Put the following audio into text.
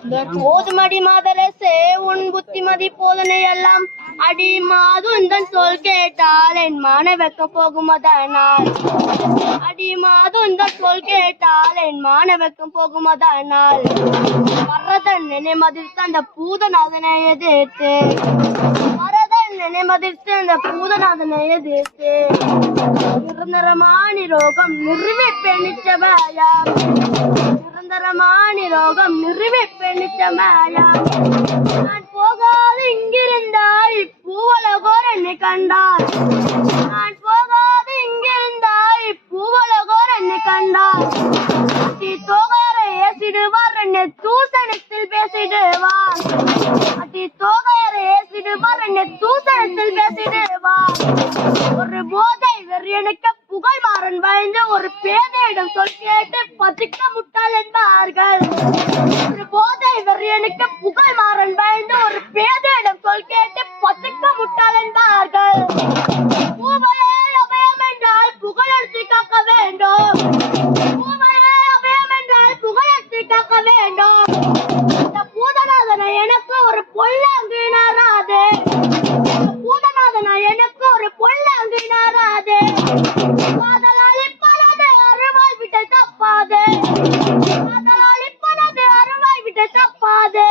போதுமடி மாதரசே உன் புத்திமதி போதனை எல்லாம் அடி மாதுந்தன் சொல் கேட்டால் என் மான வெக்க போகும் அதனால் அடி மாதுந்தன் சொல் கேட்டால் என் மான வெக்கம் போகும் அதனால் வரதன் நினை மதிர்த்து அந்த பூதநாதனை எதிர்த்து வரதன் நினை மதிர்த்து அந்த பூதநாதனை எதிர்த்து நிரந்தரமானி ரோகம் நிறுவி பெண்ணிச்சவயா நிரந்தரமானி ரோகம் நிறுவி பெண்ணிச்சவயா நான் போகாது இங்கிருந்தாய் பூவலகோர் என்னை கண்டார் நான் போகாது இங்கிருந்தாய் பூவலகோர் என்னை கண்டார் அட்டி தோகையரை ஏசிடுவார் என்னை தூசணத்தில் பேசிடுவார் அட்டி தோகையரை ஏசிடுவார் என்னை தூசணத்தில் பேசிடுவார் ஒரு போதை வெறியனுக்கு புகழ் மாறன் பயந்து ஒரு பேதையிடம் சொல் கேட்டு பசிக்க முட்டாள் என்பார்கள் ஒரு போதை வெறியனுக்கு புகழ் மாறன் பயந்து ஒரு பேதையிடம் சொல் கேட்டு பசிக்க முட்டாள் என்பார்கள் பூவையே அபயம் என்றால் புகழெடுத்து காக்க வேண்டும் பூவையே அபயம் என்றால் புகழெடுத்து காக்க வேண்டும் இந்த பூதநாதனை எனக்கு ஒரு பொல்லாங்கினாராது பூதநாதனை எனக்கு ஒரு பொல்லாங்கினாராது காதலாளி பலது அருவாய் விட்டு தப்பாது காதலாளி பலது அருவாய் விட்டு தப்பாது